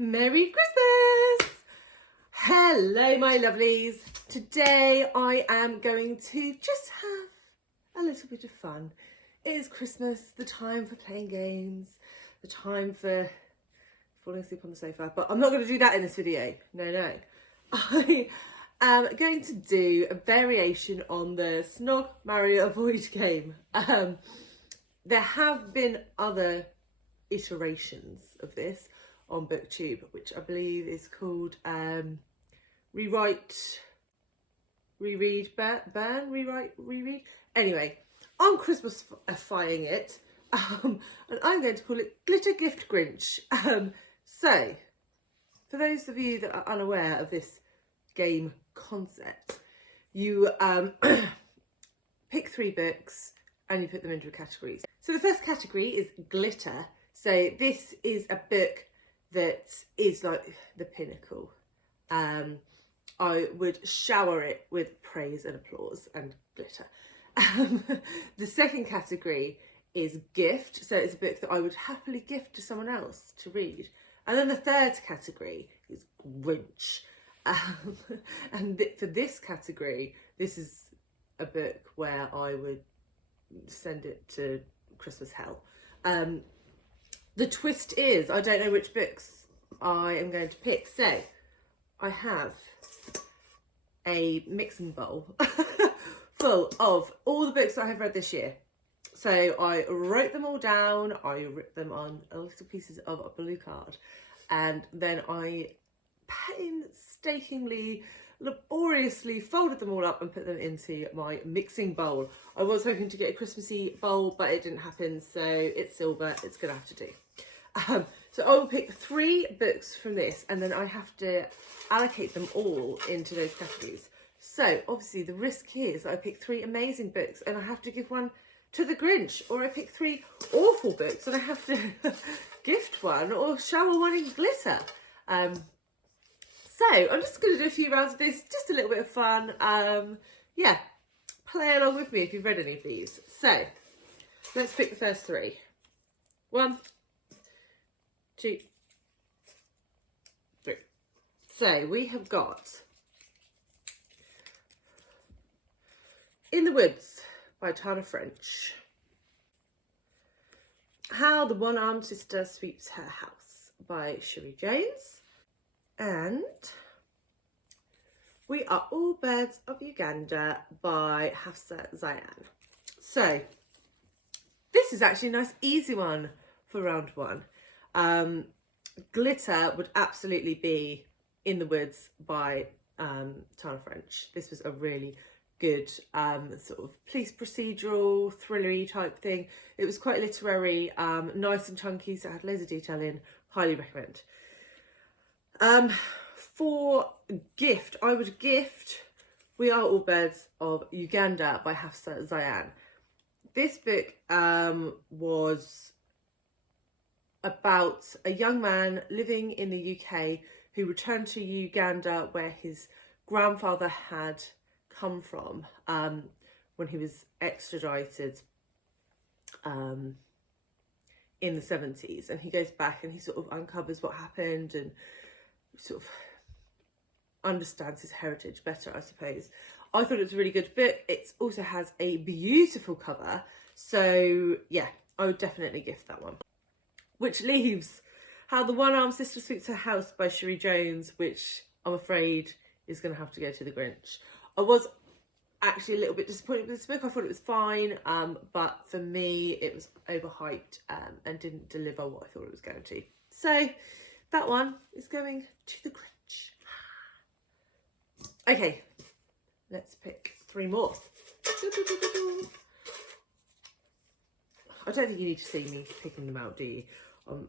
Merry Christmas! Hello my lovelies. Today I am going to just have a little bit of fun. It is Christmas, the time for playing games, the time for falling asleep on the sofa, but I'm not going to do that in this video. No. I am going to do a variation on the Snog, Marry, Avoid game. There have been other iterations of this on BookTube, which I believe is called Rewrite, Reread, Burn, Rewrite, Reread. Anyway, I'm Christmasifying it, and I'm going to call it Glitter Gift Grinch. So, for those of you that are unaware of this game concept, you pick 3 books and you put them into categories. So the first category is glitter. So this is a book that is like the pinnacle. I would shower it with praise and applause and glitter. The second category is gift. So it's a book that I would happily gift to someone else to read. And then the third category is Grinch. And for this category, this is a book where I would send it to Christmas hell. The twist is, I don't know which books I am going to pick. So, I have a mixing bowl full of all the books that I have read this year. So, I wrote them all down. I wrote them on little pieces of a blue card. And then I painstakingly, laboriously folded them all up and put them into my mixing bowl. I was hoping to get a Christmassy bowl, but it didn't happen, so it's silver, it's gonna have to do. So I will pick 3 books from this, and then I have to allocate them all into those categories. So obviously the risk here is that I pick 3 amazing books and I have to give one to the Grinch, or I pick 3 awful books and I have to gift one or shower one in glitter. So I'm just going to do a few rounds of this, just a little bit of fun. Yeah, play along with me if you've read any of these. So let's pick the first 3. 1, 2, 3. So we have got In the Woods by Tana French. How the One-Armed Sister Sweeps Her House by Cherie Jones. And We Are All Birds of Uganda by Hafsa Zayyan. So this is actually a nice easy one for round 1. Glitter would absolutely be In the Woods by Tana French. This was a really good sort of police procedural, thrillery type thing. It was quite literary, nice and chunky, so it had loads of detail in. Highly recommend. For gift, I would gift We Are All Birds of Uganda by Hafsa Zayyan. This book was about a young man living in the UK who returned to Uganda, where his grandfather had come from when he was extradited in the 70s, and he goes back and he sort of uncovers what happened and sort of understands his heritage better, I suppose. I thought it was a really good book. It also has a beautiful cover, so yeah, I would definitely gift that one. Which leaves How the One-Armed Sister Sweeps Her House by Cherie Jones, which I'm afraid is going to have to go to the Grinch. I was actually a little bit disappointed with this book. I thought it was fine, but for me it was overhyped and didn't deliver what I thought it was going to. So that one is going to the Grinch. Okay, let's pick 3 more. I don't think you need to see me picking them out, do you? I'm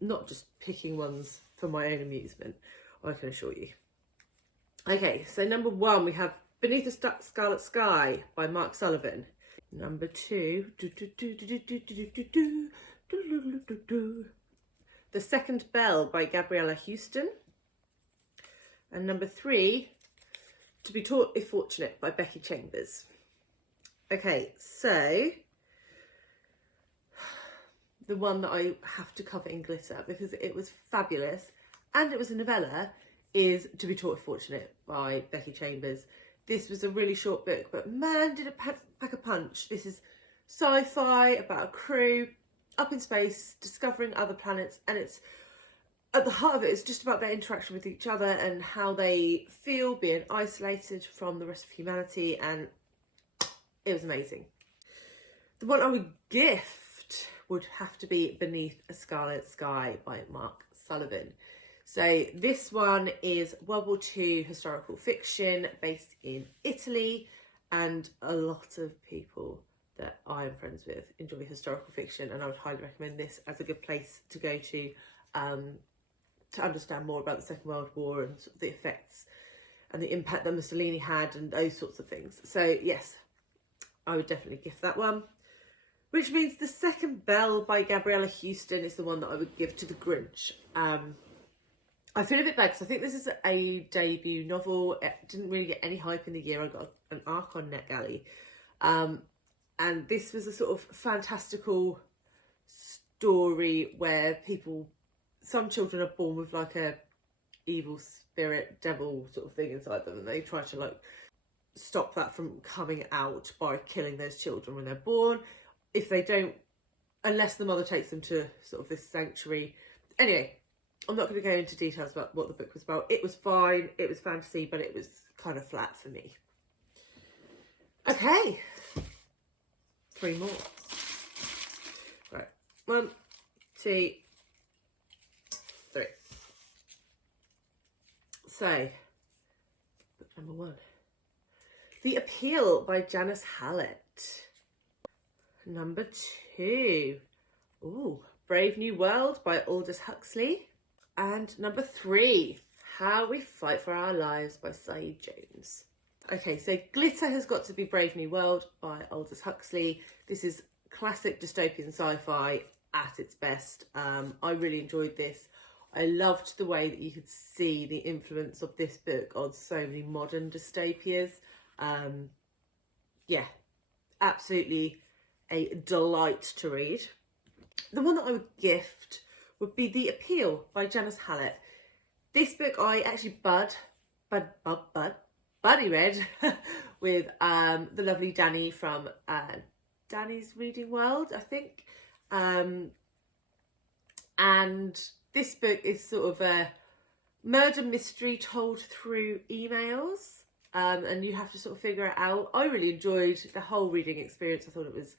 not just picking ones for my own amusement, I can assure you. Okay, so number 1 we have Beneath the Scarlet Sky by Mark Sullivan. Number 2, The Second Bell by Gabriella Houston. And number 3, To Be Taught If Fortunate by Becky Chambers. Okay, so the one that I have to cover in glitter because it was fabulous and it was a novella, is To Be Taught Fortunate by Becky Chambers. This was a really short book, but man, did it pack a punch. This is sci-fi about a crew up in space discovering other planets, and it's at the heart of it, it's just about their interaction with each other and how they feel being isolated from the rest of humanity, and it was amazing. The one I would gift would have to be Beneath a Scarlet Sky by Mark Sullivan. So this one is World War II historical fiction based in Italy, and a lot of people that I am friends with enjoy historical fiction, and I would highly recommend this as a good place to go to understand more about the Second World War and sort of the effects and the impact that Mussolini had and those sorts of things. So yes, I would definitely gift that one. Which means the second bell by Gabriella Houston is the one that I would give to the Grinch. I feel a bit bad because I think this is a debut novel. It didn't really get any hype in the year. I got an arc on NetGalley. And this was a sort of fantastical story where some children are born with like a evil spirit, devil sort of thing inside them, and they try to like stop that from coming out by killing those children when they're born. If they don't, unless the mother takes them to sort of this sanctuary. Anyway, I'm not going to go into details about what the book was about. It was fine, it was fantasy, but it was kind of flat for me. Okay, 3 more. Right, 1, 2, 3. So, book number 1. The Appeal by Janice Hallett. Number 2. Ooh, Brave New World by Aldous Huxley. And number 3, How We Fight for Our Lives by Saeed Jones. Okay, so Glitter has got to be Brave New World by Aldous Huxley. This is classic dystopian sci-fi at its best. I really enjoyed this. I loved the way that you could see the influence of this book on so many modern dystopias. Yeah, absolutely a delight to read. The one that I would gift would be The Appeal by Janice Hallett. This book I actually buddy read with the lovely Danny from Danny's Reading World, I think. And this book is sort of a murder mystery told through emails, and you have to sort of figure it out. I really enjoyed the whole reading experience. I thought it was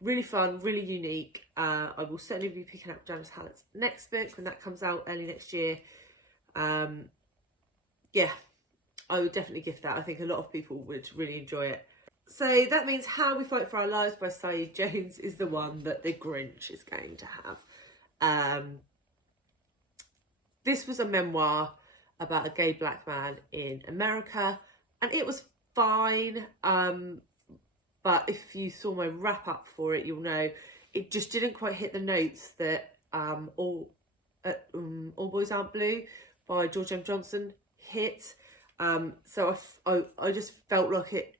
really fun, really unique. I will certainly be picking up Janice Hallett's next book when that comes out early next year. Yeah, I would definitely gift that. I think a lot of people would really enjoy it. So that means How We Fight for Our Lives by Saeed Jones is the one that the Grinch is going to have. This was a memoir about a gay black man in America, and it was fine. But if you saw my wrap up for it, you'll know it just didn't quite hit the notes that All Boys Aren't Blue by George M. Johnson hit. So I just felt like it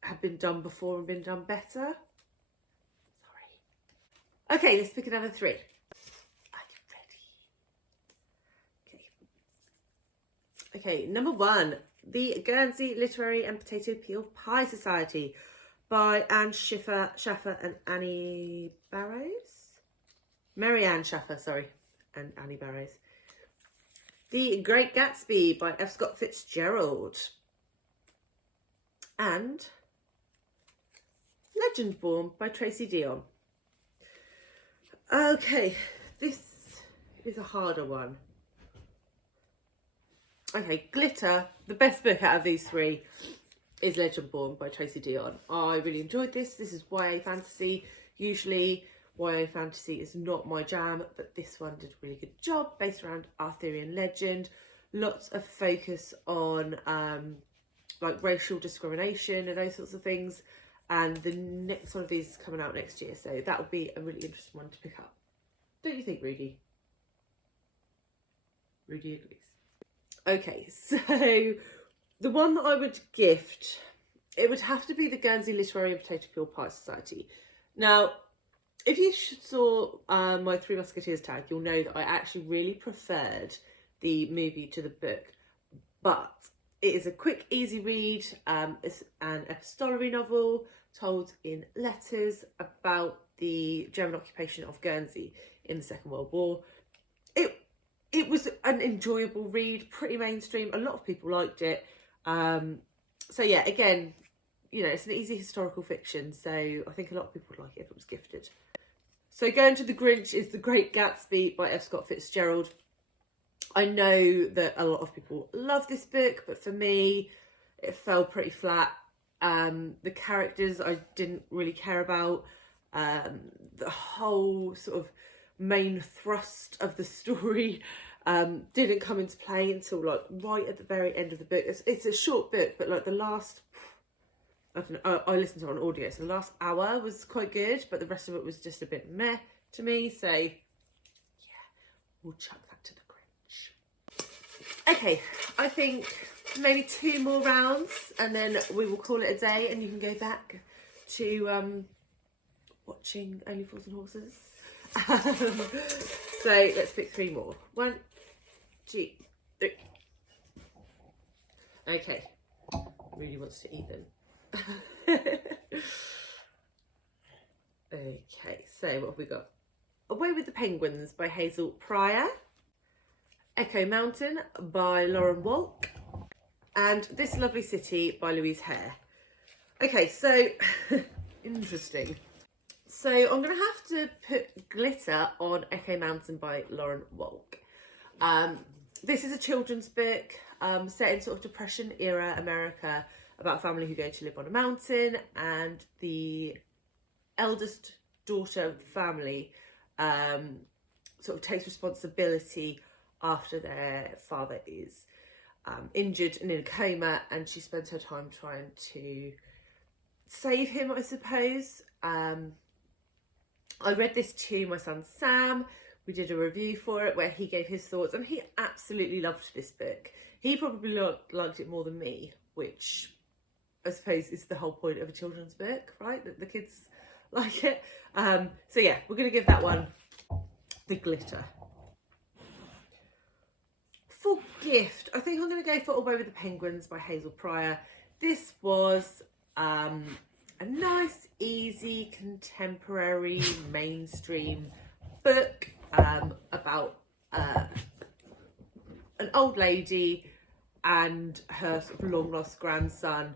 had been done before and been done better. Sorry. Okay, let's pick another 3. Are you ready? Okay, number 1, The Guernsey Literary and Potato Peel Pie Society by Shaffer and Annie Barrows. Marianne Shaffer, sorry, and Annie Barrows. The Great Gatsby by F. Scott Fitzgerald. And Legendborn by Tracy Dionn. Okay, this is a harder one. Okay, Glitter, the best book out of these 3 is Legendborn by Tracy Dionn. I really enjoyed this. This is YA fantasy. Usually YA fantasy is not my jam, but this one did a really good job, based around Arthurian legend. Lots of focus on like racial discrimination and those sorts of things. And the next one of these is coming out next year, so that would be a really interesting one to pick up. Don't you think, Rudy? Rudy agrees. Okay, so the one that I would gift, it would have to be the Guernsey Literary and Potato Peel Pie Society. Now, if you saw my Three Musketeers tag, you'll know that I actually really preferred the movie to the book, but it is a quick, easy read. It's an epistolary novel told in letters about the German occupation of Guernsey in the Second World War. It was an enjoyable read, pretty mainstream. A lot of people liked it. So yeah, again, you know, it's an easy historical fiction, so I think a lot of people would like it if it was gifted. So going to The Grinch is The Great Gatsby by F. Scott Fitzgerald. I know that a lot of people love this book, but for me, it fell pretty flat. The characters I didn't really care about. The whole sort of main thrust of the story didn't come into play until like right at the very end of the book. It's a short book, but like the last, I don't know, I listened to it on audio, so the last hour was quite good, but the rest of it was just a bit meh to me. So yeah, we'll chuck that to the Grinch. Okay, I think maybe 2 more rounds and then we will call it a day, and you can go back to watching Only Fools and Horses. So let's pick 3 more. 1, 2, 3. Okay, really wants to eat them. Okay, so what have we got? Away with the Penguins by Hazel Pryor, Echo Mountain by Lauren Wolk, and This Lovely City by Louise Hare. Okay, so interesting. So I'm going to have to put glitter on Echo Mountain by Lauren Wolk. This is a children's book set in sort of Depression era America, about a family who go to live on a mountain, and the eldest daughter of the family sort of takes responsibility after their father is injured and in a coma, and she spends her time trying to save him, I suppose. I read this to my son Sam. We did a review for it where he gave his thoughts, and he absolutely loved this book. He probably liked it more than me, which I suppose is the whole point of a children's book, right? That the kids like it. So yeah, we're going to give that one the glitter. For gift, I think I'm going to go for Away with the Penguins by Hazel Pryor. This was a nice, easy, contemporary, mainstream book about an old lady and her sort of long lost grandson.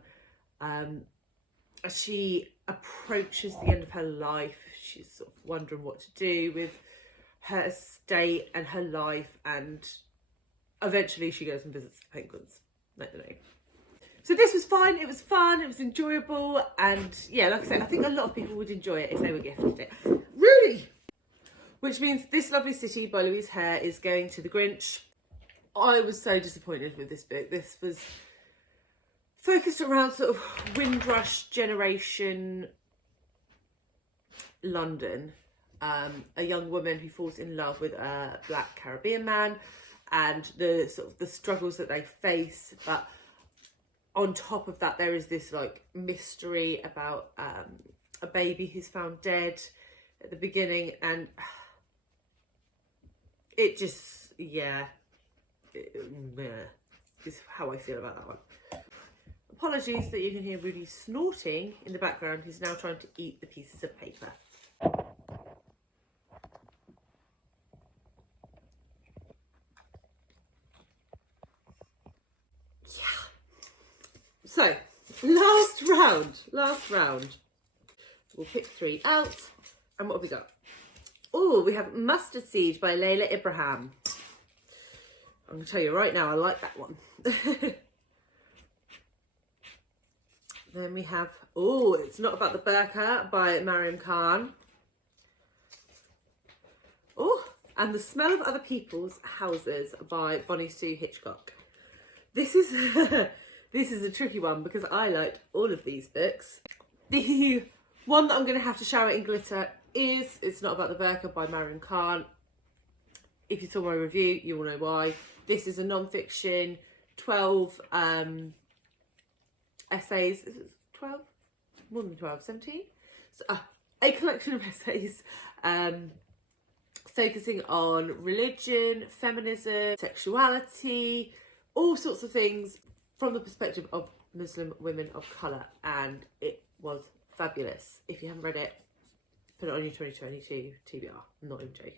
As she approaches the end of her life, she's sort of wondering what to do with her estate and her life, and eventually she goes and visits the penguins. I don't know. So this was fine, it was fun, it was enjoyable, and yeah, like I said, I think a lot of people would enjoy it if they were gifted it. Really? Which means This Lovely City by Louise Hare is going to the Grinch. I was so disappointed with this book. This was focused around sort of Windrush generation London. A young woman who falls in love with a black Caribbean man, and the sort of the struggles that they face, but on top of that, there is this like mystery about a baby who's found dead at the beginning, and it just, yeah, is how I feel about that one. Apologies that you can hear Rudy snorting in the background. He's now trying to eat the pieces of paper. So, last round. We'll pick 3 out. And what have we got? Oh, we have Mustard Seed by Leila Ibrahim. I'm going to tell you right now, I like that one. Then we have, oh, It's Not About the Burqa by Mariam Khan. Oh, and The Smell of Other People's Houses by Bonnie Sue Hitchcock. This is this is a tricky one because I liked all of these books. The one that I'm going to have to shower in glitter is It's Not About the Burqa by Mariam Khan. If you saw my review, you will know why. This is a non-fiction, 12 essays. Is it 12? More than 12, 17? So, a collection of essays focusing on religion, feminism, sexuality, all sorts of things from the perspective of Muslim women of colour, and it was fabulous. If you haven't read it, put it on your 2022 TBR. I'm not even joking.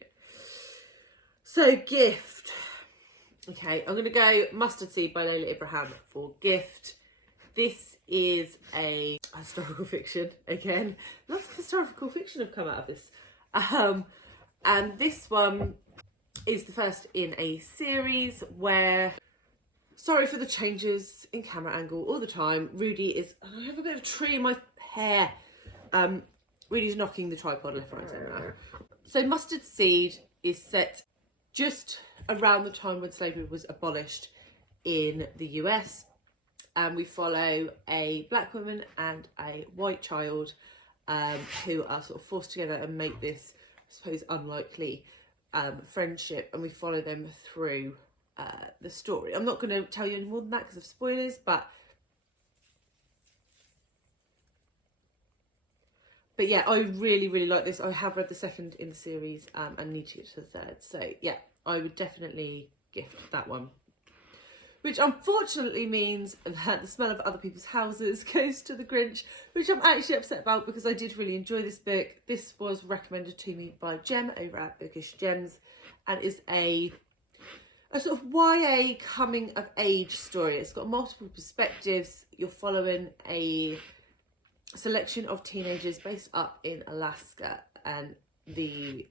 So, gift. Okay, I'm going to go Mustard Seed by Leila Ibrahim for gift. This is a historical fiction, again. Lots of historical fiction have come out of this. And this one is the first in a series where, sorry for the changes in camera angle all the time, Rudy is, I have a bit of a tree in my hair. Rudy's knocking the tripod left, right, centre. So Mustard Seed is set just around the time when slavery was abolished in the US. And we follow a black woman and a white child who are sort of forced together and make this, I suppose, unlikely friendship. And we follow them through the story. I'm not going to tell you any more than that because of spoilers, but yeah, I really like this. I have read the second in the series and need to get to the third. So yeah, I would definitely gift that one. Which unfortunately means that the smell of other people's houses goes to the Grinch, which I'm actually upset about because I did really enjoy this book. This was recommended to me by Jem over at Bookish Gems, and is a sort of YA coming of age story. It's got multiple perspectives. You're following a selection of teenagers based up in Alaska and the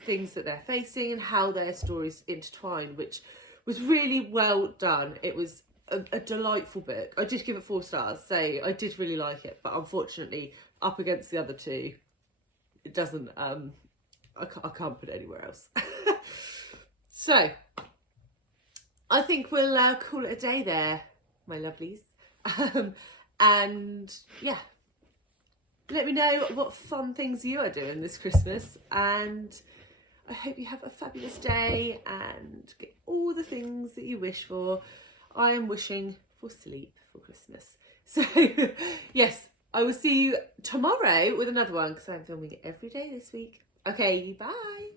things that they're facing and how their stories intertwine, which was really well done. It was a delightful book. I did give it 4 stars, so I did really like it, but unfortunately up against the other two, it doesn't, I can't put it anywhere else. So I think we'll call it a day there, my lovelies. And yeah, let me know what fun things you are doing this Christmas, and I hope you have a fabulous day and get all the things that you wish for. I am wishing for sleep for Christmas. So yes, I will see you tomorrow with another one because I'm filming it every day this week. Okay, bye.